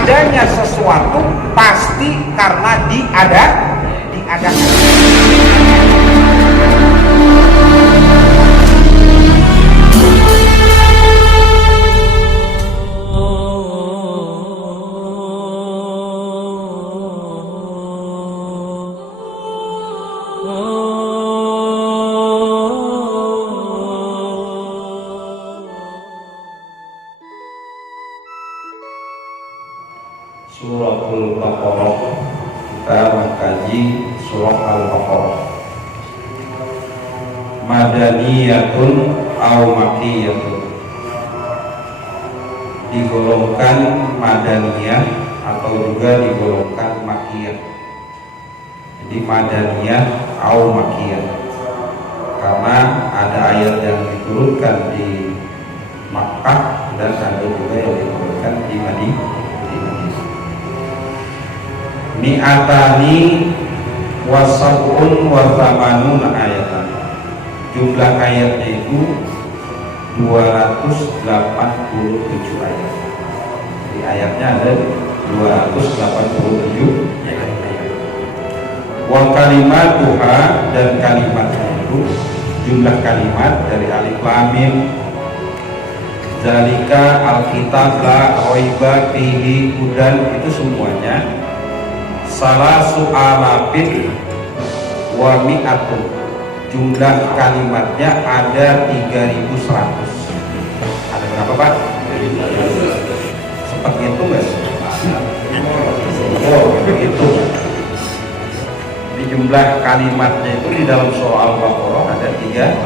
adanya sesuatu pasti karena diadakan. Suratul Baqarah, kita mengkaji surah Al-Baqarah. Madaniyatun au makiyatun, digolongkan madaniyah atau juga digolongkan makiyah. Jadi madaniyah au makiyah, karena ada ayat yang diturunkan di Makkah dan ada juga yang diturunkan di Madinah. Mi'atani wa sab'un wa thamanuna ayatan. Jumlah ayatnya itu 287 ayat. Di ayatnya ada 287 ayat. Wa kalimatuha, dan kalimatnya itu jumlah kalimat dari alif lam mim. Zalika alkitab la raiba fihi hudan, itu semuanya salah su'alafin wa mi'atun. Jumlah kalimatnya ada 3100. Ada berapa, Pak? Sempat ngitung nggak? Oh, itu. Di jumlah kalimatnya itu di dalam surah Al-Baqarah ada 3100.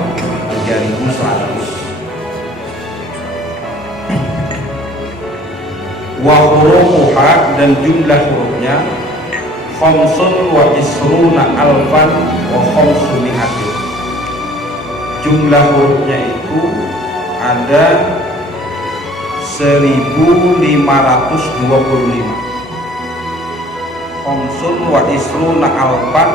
Wa hurufuha, dan jumlah hurufnya khamsun wa isruna alfan wa khamsumi'atin. Jumlah hurufnya itu ada 1525. Khamsun wa isruna alfan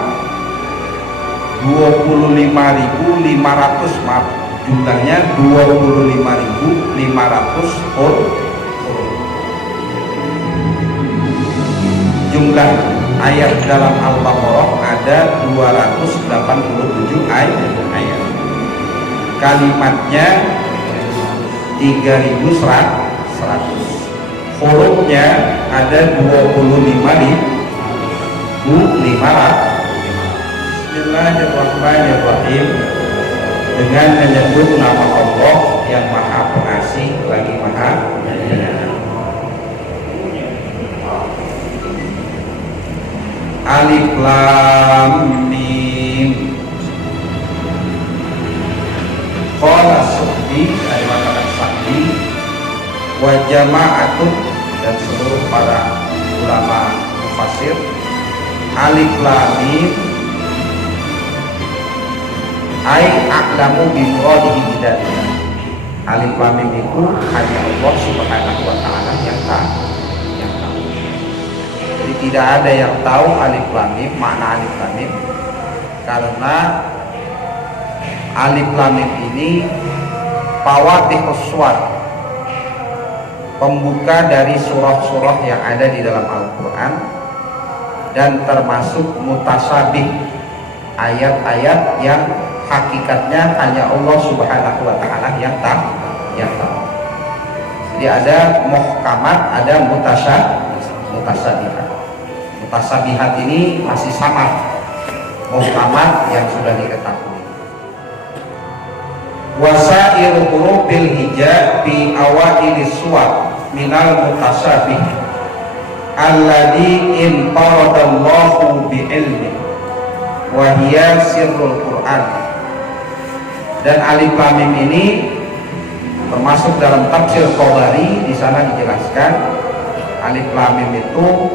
25.500, maaf, jumlahnya 25.500 huruf. Jumlah ayat dalam Al-Baqarah ada 287 ayat. Kalimatnya 3100. Hurufnya ada 25.500. Bismillahirrahmanirrahim. Dengan menyebut nama Allah yang Maha Pengasih lagi Maha Penyayang. Alif lam mim. Qala Sa'di, dari makanan Sa'di, wa jama'atun, dan seluruh para ulama mufassir, alif lam mim ai a'lamu bi muradihi bidzalika. Alif lam mim itu hanya Allah Subhanahu wa taala yang tahu. Jadi tidak ada yang tahu alif lam mim, makna alif lam mim, karena alif lam mim ini fawatihus suwar, pembuka dari surah-surah yang ada di dalam Al-Quran, dan termasuk mutasyabih, ayat-ayat yang hakikatnya hanya Allah Subhanahu wa taala yang tahu. Jadi ada muhkamat, ada mutasabihat. Mutasabihat ini masih sama, muhkamat yang sudah diketahui. Wasairu hurufil hija fi awailis suwar minal mutasabih alladhi intaradallahu bi'ilmi wa hiya sirrul Qur'an. Dan alif lam mim ini termasuk dalam tafsir Tabari. Di sana dijelaskan alif lam mim itu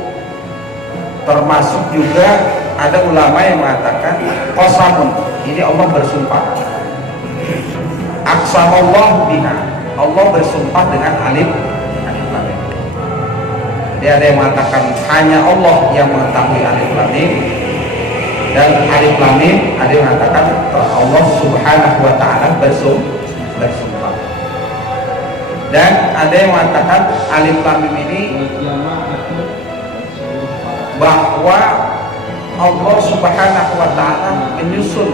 termasuk juga, ada ulama yang mengatakan qasamun, ini Allah bersumpah. Aqsamallahu biha, Allah bersumpah dengan alif lam mim. Jadi ada yang mengatakan hanya Allah yang mengetahui alif lam mim, dan alif lam mim ada yang mengatakan Allah Subhanahu wa taala bersumpah. Dan ada yang mengatakan alif lam mim ini bahwa Allah Subhanahu wa taala menyusun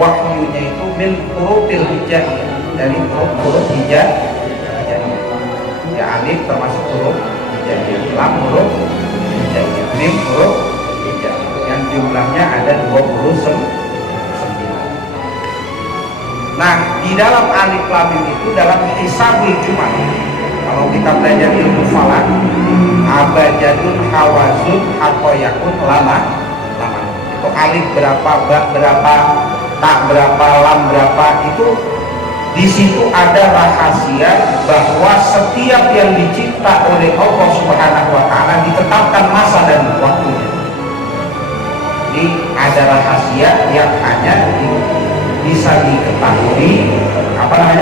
wahyunya itu min hurufil hijaiyah, dari huruf hijaiyah. Ya, alif termasuk huruf hijaiyah, lam huruf hijaiyah, mim huruf hijaiyah, yang jumlahnya ada 29. Nah, di dalam alif lam mim itu dalam hisabul jumal, kalau kita belajar ilmu falak, abajadun hawazun hakoyakun lama, itu alif berapa, ba berapa, tak berapa, lam berapa, itu di situ ada rahasia bahwa setiap yang dicipta oleh Allah Subhanahu wa taala ditetapkan masa dan waktunya. Jadi ada rahasia yang hanya bisa diketahui,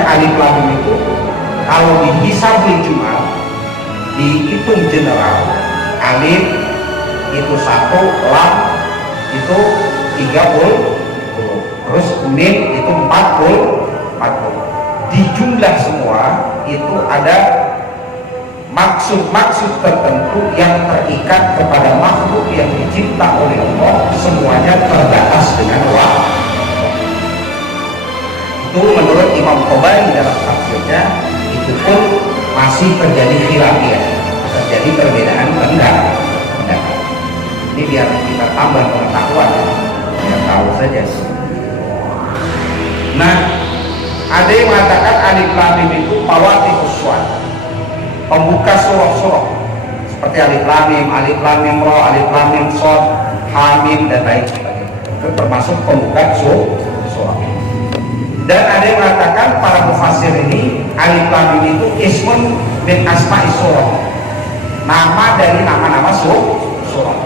alif lam mim itu kalau dihisabul jumal, dihitung general, alif itu 1, lam itu 30, terus mim itu 40. Di jumlah semua itu ada maksud-maksud tertentu yang terikat kepada makhluk yang dicipta oleh Allah, semuanya terbatas dengan waktu. Itu menurut Imam Tabari dalam tafsirnya, itu pun masih terjadi khilafiyah, terjadi perbedaan pendapat. Ini biar kita tambah pengetahuan, biar tahu saja. Nah, ada yang mengatakan alif lam mim itu mawati'us suwar, pembuka surah-surah, seperti alif lam mim ra, alif lam mim shad, ha mim dan lain sebagainya. Itu termasuk pembuka surah. Dan ada yang mengatakan para mufassir ini alif lam mim itu ismun min asma'is surah, nama dari nama-nama surah.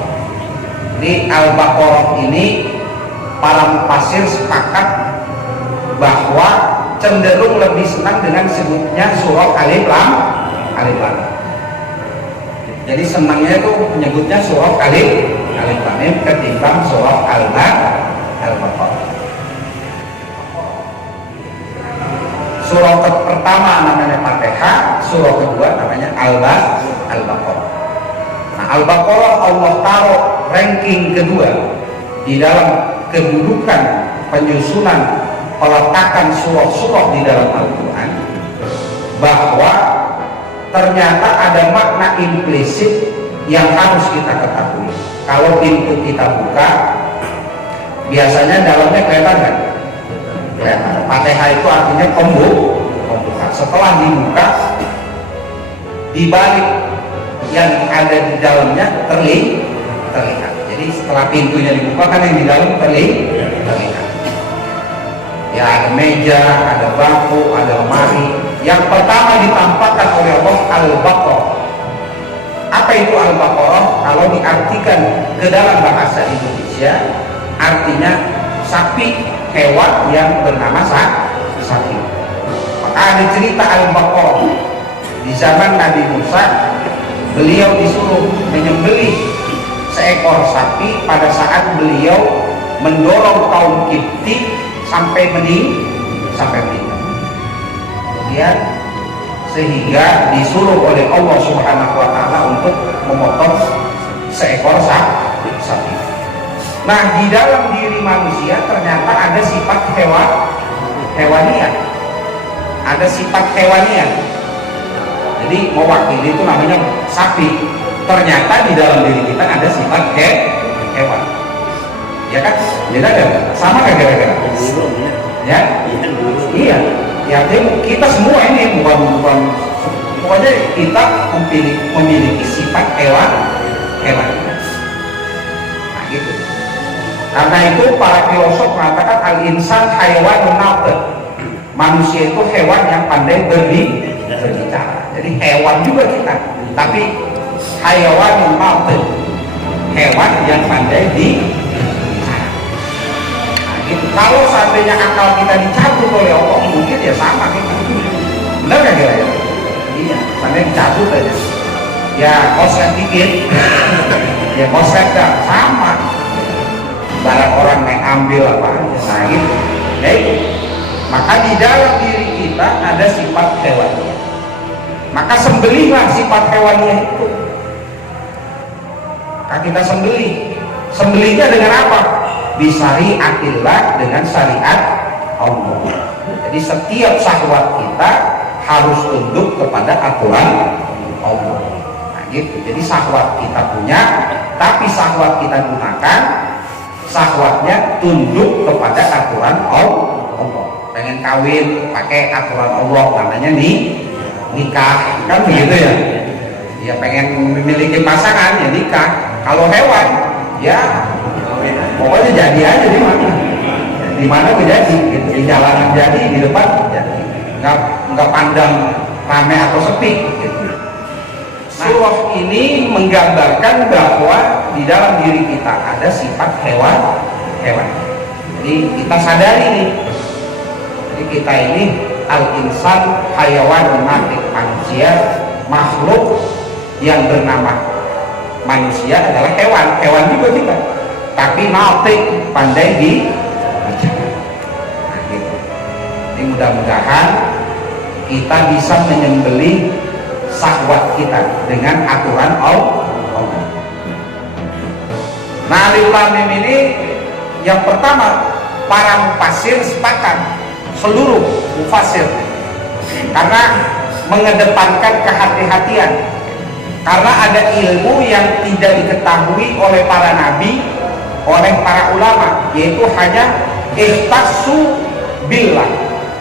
Di Al-Baqarah ini para mufassir sepakat bahwa cenderung lebih senang dengan sebutnya surah alif lam. Jadi senangnya itu menyebutnya surah alif lam mim ketimbang surah Al-Baqarah. Surah pertama namanya Fatihah, surah kedua namanya Al-Baqarah. Nah, Al-Baqarah Allah taruh ranking kedua di dalam kedudukan penyusunan peletakan surah-surah di dalam Al-Quran, bahwa ternyata ada makna implisit yang harus kita ketahui. Kalau pintu kita buka, biasanya dalamnya kelihatan kan? Kelihatan. Fatihah itu artinya pembuka. Setelah dibuka, di balik yang ada di dalamnya terlihat. Jadi setelah pintunya dibuka kan yang di dalam terlihat. Ya, ada meja, ada bangku, ada lemari. Yang pertama ditampakkan oleh Allah Al-Baqarah. Apa itu Al-Baqarah? Kalau diartikan ke dalam bahasa Indonesia, artinya sapi, hewan yang bernama sapi. Maka ada cerita Al-Baqarah. Di zaman Nabi Musa, beliau disuruh menyembelih seekor sapi pada saat beliau mendorong kaum Kipti sampai meninggal. Kemudian sehingga disuruh oleh Allah Subhanahu wa taala untuk memotong seekor sapi. Nah, di dalam diri manusia ternyata ada sifat hewanian. Ada sifat hewanian. Jadi mewakili itu namanya sapi. Ternyata di dalam diri kita ada sifat hewan. Ya kan? Beda kan? Sama kan kira-kira? Ya? Iya. Ya, kita semua ini bukan pokoknya kita memiliki sifat hewan. Nah, gitu. Karena itu para filosof mengatakan al-insan hayawanun natiq. Manusia itu hewan yang pandai berbicara. Jadi hewan juga kita, tapi hayawanun natiq. Hewan yang pandai gitu. Kalau seandainya akal kita dicabut oleh Allah, mungkin ya sama gitu. Benar gak kira-kira? Iya, seandainya dicabut aja. Ya koslet dikit, ya koslet gak sama. Barang orang yang ambil apa aja, nah gitu. Maka di dalam diri kita ada sifat kita sembelih. Sembelihnya dengan apa? Bisyariatillah, dengan syariat Allah. Jadi setiap syahwat kita harus tunduk kepada aturan Allah. Nah gitu. Jadi syahwat kita punya, tapi syahwat kita gunakan, syahwatnya tunduk kepada aturan Allah. Pengen kawin pakai aturan Allah, namanya nikah, kan begitu ya. Ya pengen memiliki pasangan ya nikah. Kalau hewan ya pokoknya jadi aja di mana jadi gitu. Di jalanan jadi, di depan jadi, nggak pandang rame atau sepi gitu. Surah ini menggambarkan bahwa di dalam diri kita ada sifat hewan. Jadi kita sadari nih, jadi kita ini al-insan hayawan natik, manusia, makhluk yang bernama manusia adalah hewan juga kita, tapi natik, pandai di bicara. Nah gitu. Jadi mudah-mudahan kita bisa menyembelih syahwat kita dengan aturan Allah. Nah, alif lam mim ini yang pertama para mufassir sepakat, seluruh mufassir, karena mengedepankan kehati-hatian. Karena ada ilmu yang tidak diketahui oleh para nabi, oleh para ulama, yaitu hanya ikhtassu billah.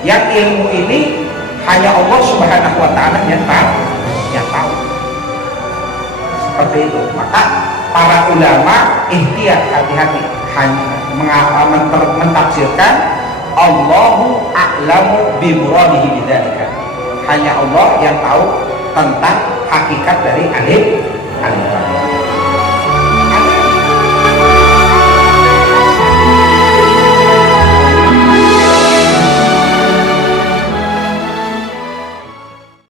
Yang ilmu ini hanya Allah Subhanahu wa taala yang tahu. Seperti itu. Maka para ulama ihtiyat, hati-hati, hanya mentafsirkan Allahu a'lamu bi muradihi bidzalika. Hanya Allah yang tahu tentang hakikat dari alif lam.